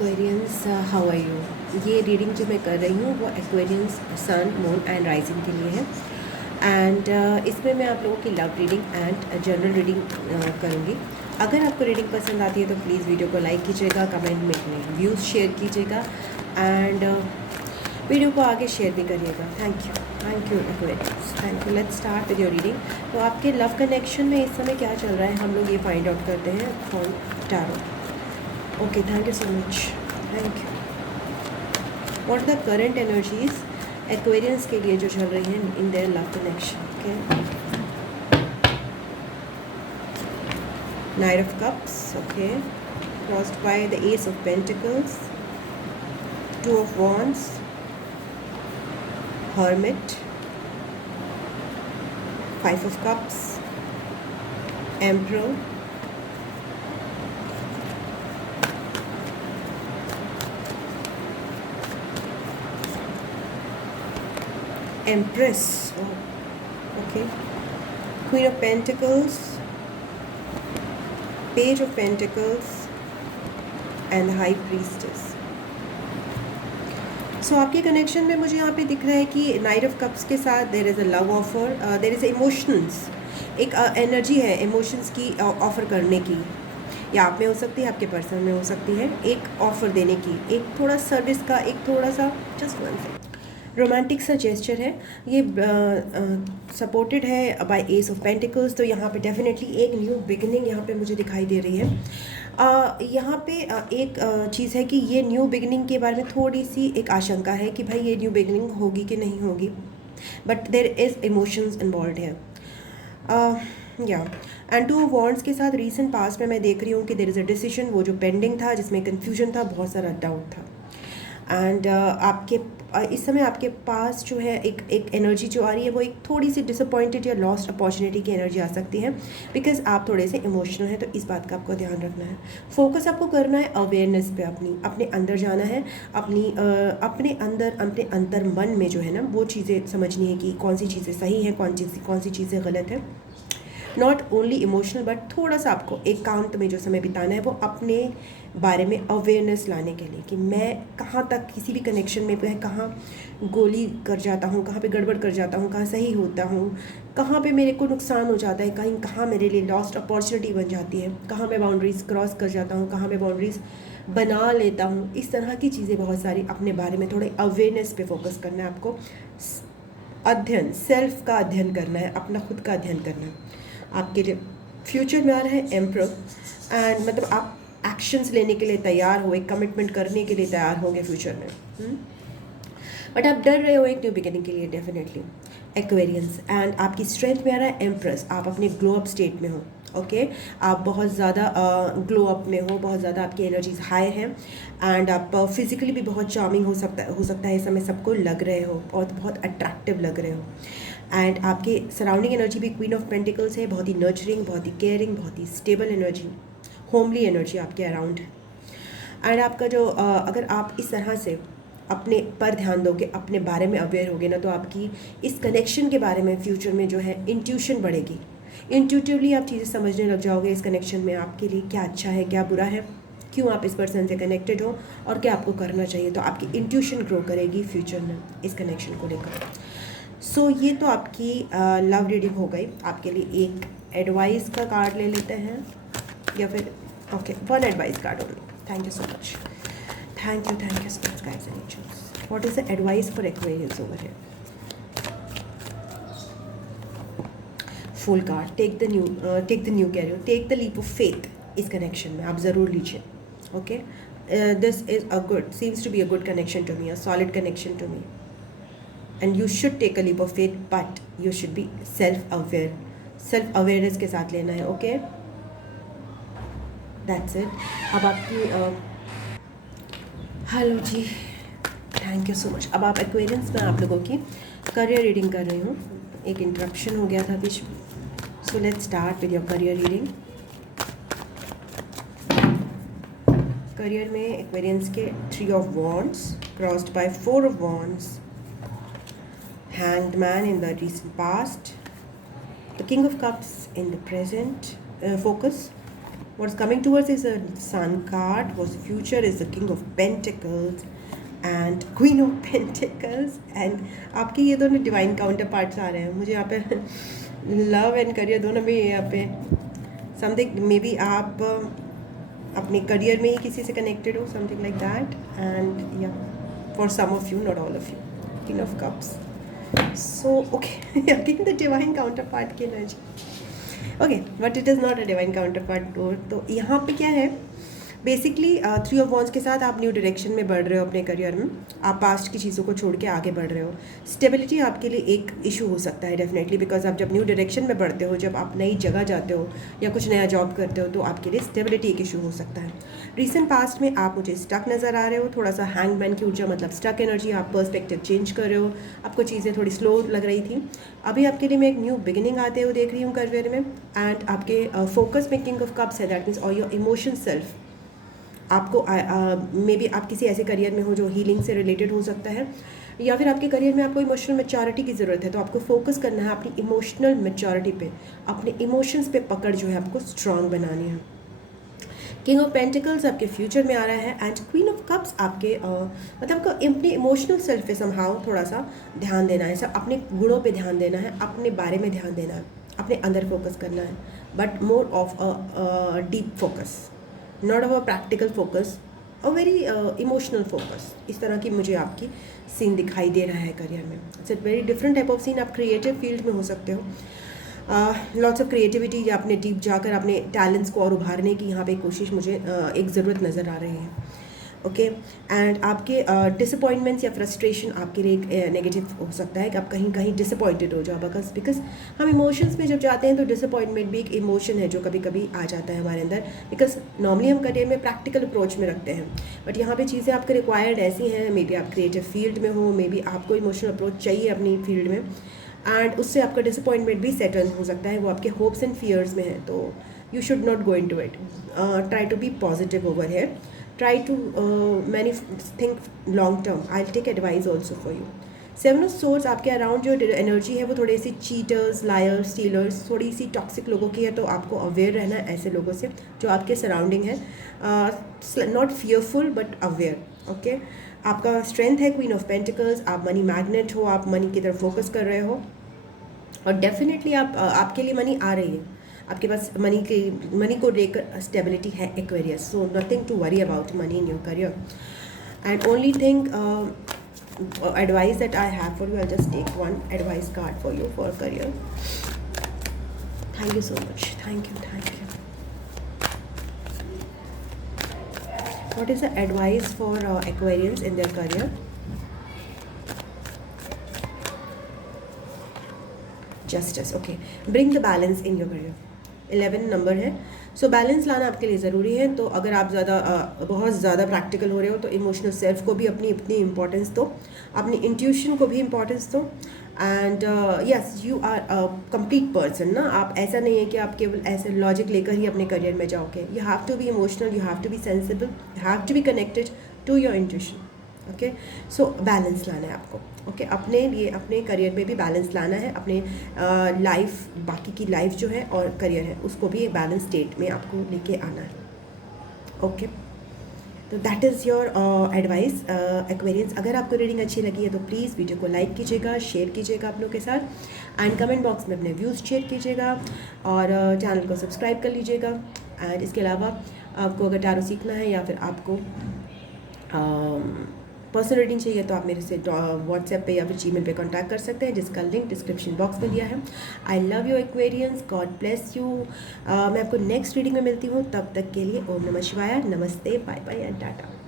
Aquarians, how are you. ये reading जो मैं कर रही हूँ वो Aquarians sun moon and rising के लिए है। एंड इसमें मैं आप लोगों की love reading and general reading करूँगी। अगर आपको रीडिंग पसंद आती है तो प्लीज़ वीडियो को लाइक कीजिएगा, कमेंट में अपने व्यूज़ शेयर कीजिएगा एंड वीडियो को आगे शेयर भी करिएगा। Thank you Aquarians, thank you. Let's start with your reading. तो आपके लव कनेक्शन में इस समय क्या चल रहा है हम लोग ये फाइंड आउट करते हैं from tarot. Okay, thank you so much, thank you. What the current energies Aquarians के लिए जो चल रही हैं in their love connection. Okay, night of cups, okay, crossed by the S of pentacles, two of wands, hermit, five of cups, emperor, empress, oh, okay, queen of pentacles, page of pentacles and high priestess. सो आपके connection में मुझे यहाँ पे दिख रहा है कि night of cups के साथ there is a love offer, there is emotions, एक एनर्जी है इमोशंस की ऑफ़र करने की, या आप में हो सकती है, आपके पर्सन में हो सकती है, एक ऑफ़र देने की, एक थोड़ा सर्विस का, एक थोड़ा सा जस्ट वन थिंग रोमांटिक सा जेस्चर है। ये सपोर्टेड है बाय एस ऑफ पेंटिकल्स। तो यहाँ पे डेफिनेटली एक न्यू बिगिनिंग यहाँ पे मुझे दिखाई दे रही है। यहाँ पे एक चीज़ है कि ये न्यू बिगिनिंग के बारे में थोड़ी सी एक आशंका है कि भाई ये न्यू बिगिनिंग होगी कि नहीं होगी, but there is emotions involve है। या एंड टू वॉन्ड्स के साथ रीसेंट पास्ट में मैं देख रही हूँ कि देर इज़ अ डिसीजन, वो जो पेंडिंग था, जिसमें कन्फ्यूजन था, बहुत सारा डाउट था। एंड आपके इस समय आपके पास जो है एक एनर्जी जो आ रही है वो एक थोड़ी सी डिसअपॉइंटेड या लॉस्ट अपॉर्चुनिटी की एनर्जी आ सकती है, बिकॉज आप थोड़े से इमोशनल हैं। तो इस बात का आपको ध्यान रखना है, फोकस आपको करना है अवेयरनेस पे, अपने अंदर जाना है, अपने अंतर मन में जो है ना वो चीज़ें समझनी है कि कौन सी चीज़ें सही हैं, कौन सी चीज़ें गलत है। नॉट ओनली इमोशनल बट थोड़ा सा आपको एकांत में जो समय बिताना है वो अपने बारे में अवेयरनेस लाने के लिए कि मैं कहाँ तक किसी भी कनेक्शन में कहाँ गोली कर जाता हूँ, कहाँ पे गड़बड़ कर जाता हूँ, कहाँ सही होता हूँ, कहाँ पे मेरे को नुकसान हो जाता है, कहाँ मेरे लिए लॉस्ट अपॉर्चुनिटी बन जाती है, कहाँ मैं बाउंड्रीज क्रॉस कर जाता हूँ, कहाँ मैं बाउंड्रीज बना लेता हूँ। इस तरह की चीज़ें बहुत सारी अपने बारे में थोड़े अवेयरनेस पे फोकस करना है आपको। अध्ययन, सेल्फ का अध्ययन करना है, अपना खुद का अध्ययन करना है। आपके लिए फ्यूचर में आ रहा है एम्परर, एंड मतलब आप एक्शंस लेने के लिए तैयार हो, एक कमिटमेंट करने के लिए तैयार होंगे फ्यूचर में। बट आप डर रहे हो एक न्यू बिगिनिंग के लिए डेफिनेटली एक्वेरियंस। एंड आपकी स्ट्रेंथ में आ रहा है एम्प्रेस, आप अपने ग्लो अप स्टेट में हो। ओके, आप बहुत ज़्यादा ग्लो अप में हो, बहुत ज़्यादा आपकी एनर्जीज हाई हैं, एंड आप फिजिकली भी बहुत चार्मिंग हो सकता है इस समय सबको लग रहे हो, और बहुत अट्रैक्टिव लग रहे हो। एंड आपके सराउंडिंग एनर्जी भी क्वीन ऑफ पेंटिकल्स है, बहुत ही नर्चरिंग, बहुत ही केयरिंग, बहुत ही स्टेबल एनर्जी, होमली एनर्जी आपके अराउंड है। एंड आपका जो अगर आप इस तरह से अपने पर ध्यान दोगे, अपने बारे में अवेयर होगे ना, तो आपकी इस कनेक्शन के बारे में फ्यूचर में जो है इंट्यूशन बढ़ेगी। इंट्यूटिवली आप चीज़ें समझने लग जाओगे इस कनेक्शन में आपके लिए क्या अच्छा है, क्या बुरा है, क्यों आप इस पर्सन से कनेक्टेड हो और क्या आपको करना चाहिए। तो आपकी इंट्यूशन ग्रो करेगी फ्यूचर में इस कनेक्शन को लेकर। सो ये तो आपकी लव रीडिंग हो गई। आपके लिए एक एडवाइस का कार्ड ले लेते हैं, या फिर okay, one advice card only. Thank you so much, thank you so much guys and angels. What is the advice for Aquarians over here? Fool card, take the new career, take the leap of faith. इस connection में आप ज़रूर लीजिए। Okay, this is a good, seems to be a good connection to me, a solid connection to me, and you should take a leap of faith, but you should be self awareness के साथ लेना है। Okay, that's it. अब आपकी hello जी, thank you so much. अब आप Aquarians में आप लोगों की करियर रीडिंग कर रही हूँ। एक इंटरप्शन हो गया था बीच में, so let's start with your career reading. Career में एक्वेरियंस के 3 of wands crossed by 4 of wands, hanged man in the recent past, the king of cups in the present focus, What's coming towards is a Sun card. What's future is the King of Pentacles and Queen of Pentacles. And आपके ये दोनों divine counter parts आ रहे हैं मुझे यहाँ पे love and career दोनों में यहाँ पे समथिंग मे बी आप अपने करियर में ही किसी से कनेक्टेड हो, समथिंग लाइक दैट. एंड या for some of you, not all of you. King of Cups. So okay, again the divine counterpart की energy. Okay, but it is not a divine counterpart. तो यहाँ पे क्या है, basically 3 of wands के साथ आप न्यू डायरेक्शन में बढ़ रहे हो अपने करियर में. आप पास्ट की चीज़ों को छोड़ के आगे बढ़ रहे हो. स्टेबिलिटी आपके लिए एक इशू हो सकता है डेफिनेटली, बिकॉज आप जब न्यू डायरेक्शन में बढ़ते हो, जब आप नई जगह जाते हो या कुछ नया जॉब करते हो, तो आपके लिए स्टेबिलिटी एक इशू हो सकता है. रिसेंट पास्ट में आप मुझे स्टक नज़र आ रहे हो, थोड़ा सा हैंगमैन की ऊर्जा, मतलब स्टक एनर्जी. आप पर्सपेक्टिव चेंज कर रहे हो, आपको चीज़ें थोड़ी स्लो लग रही थी. अभी आपके लिए मैं एक न्यू बिगिनिंग आते हुए देख रही हूँ करियर में. एंड आपके फोकस में किंग ऑफ कप्स है, दैट मीन्स और योर इमोशन सेल्फ. आपको मे बी आप किसी ऐसे करियर में हो जो हीलिंग से रिलेटेड हो सकता है, या फिर आपके करियर में आपको इमोशनल मैच्योरिटी की ज़रूरत है. तो आपको फोकस करना है अपनी इमोशनल मैच्योरिटी पे, अपने इमोशंस पे पकड़ जो है आपको स्ट्रांग बनानी है. किंग ऑफ पेंटिकल्स आपके फ्यूचर में आ रहा है. एंड क्वीन ऑफ कप्स आपके मतलब आपको अपने इमोशनल सेल्फ पे समहाउ थोड़ा सा ध्यान देना है. सब अपने गुणों पे ध्यान देना है, अपने बारे में ध्यान देना है, अपने अंदर फोकस करना है. But more of a deep focus, not of a practical focus, a very emotional focus. इस तरह की मुझे आपकी सीन दिखाई दे रहा है करियर में. It's a very different type of scene. आप क्रिएटिव फील्ड में हो सकते हो. लॉट्स ऑफ क्रिएटिविटी या अपने डीप जाकर अपने टैलेंट्स को और उभारने की यहाँ पे कोशिश मुझे एक ज़रूरत नज़र आ रही है. ओके. एंड आपके डिसअपॉइंटमेंट्स या फ्रस्ट्रेशन आपके लिए एक नेगेटिव हो सकता है कि आप कहीं कहीं डिसअपॉइंटेड हो जाओ. बिकॉज हम इमोशंस में जब जाते हैं तो डिसअपॉइंटमेंट भी एक इमोशन है जो कभी कभी आ जाता है हमारे अंदर. बिकॉज नॉर्मली हम करियर में प्रैक्टिकल अप्रोच में रखते हैं, बट यहाँ पे चीज़ें आपके रिक्वायर्ड ऐसी हैं. मे बी आप क्रिएटिव फील्ड में हो, मे बी आपको इमोशनल अप्रोच चाहिए अपनी फील्ड में, एंड उससे आपका डिसअपॉइंटमेंट भी सेटल हो सकता है. वो आपके होप्स एंड फियर्स में है. तो you should not go into it. Try to be positive over here. Try to many think long term. I will take advice also for you. 7 of swords आपके around जो energy है वो थोड़े से cheaters, lawyers, stealers, थोड़ी सी toxic लोगों की है. तो आपको अवेयर रहना है ऐसे लोगों से जो आपके सराउंडिंग है. Not fearful but aware. Okay. आपका स्ट्रेंथ है क्वीन ऑफ पेंटिकल्स. आप मनी मैग्नेट हो, आप मनी की तरफ फोकस कर रहे हो, और डेफिनेटली आपके लिए मनी आ रही है. आपके पास मनी को लेकर स्टेबिलिटी है Aquarius. So nothing to worry about money in your career. And only thing advice that I have for you, I'll just take one advice card for you for career. Thank you so much. Thank you. What is the advice for Aquarians in their career? Justice. Okay. Bring the balance in your career. 11 number है. सो balance लाना आपके लिए ज़रूरी है. तो अगर आप बहुत ज़्यादा प्रैक्टिकल हो रहे हो तो इमोशनल सेल्फ को भी अपनी इम्पोर्टेंस दो, अपनी इंट्यूशन को भी इम्पोर्टेंस दो. And yes, you are a complete person ना. आप ऐसा नहीं है कि आप केवल ऐसे लॉजिक लेकर ही अपने करियर में जाओगे. You have to be emotional, you have to be sensible, you have to be connected to your intuition. Okay. So balance लाना है आपको. ओके. अपने लिए अपने करियर में भी बैलेंस लाना है. अपने लाइफ, बाकी की लाइफ जो है और करियर है, उसको भी एक बैलेंस स्टेट में आपको लेके आना है. ओके. तो that is your advice Aquarians. अगर आपको रीडिंग अच्छी लगी है तो प्लीज़ वीडियो को लाइक कीजिएगा, शेयर कीजिएगा अपनों के साथ, एंड कमेंट बॉक्स में अपने व्यूज़ शेयर कीजिएगा, और चैनल को सब्सक्राइब कर लीजिएगा. एंड इसके अलावा आपको अगर टैरो सीखना है या फिर आपको पर्सनल रीडिंग चाहिए तो आप मेरे से व्हाट्सएप पे या फिर जीमेल पे कांटेक्ट कर सकते हैं, जिसका लिंक डिस्क्रिप्शन बॉक्स में दिया है. I love you Aquarians. God bless you. मैं आपको नेक्स्ट रीडिंग में मिलती हूँ. तब तक के लिए ओम नमः शिवाय, नमस्ते, बाय बाय एंड टाटा.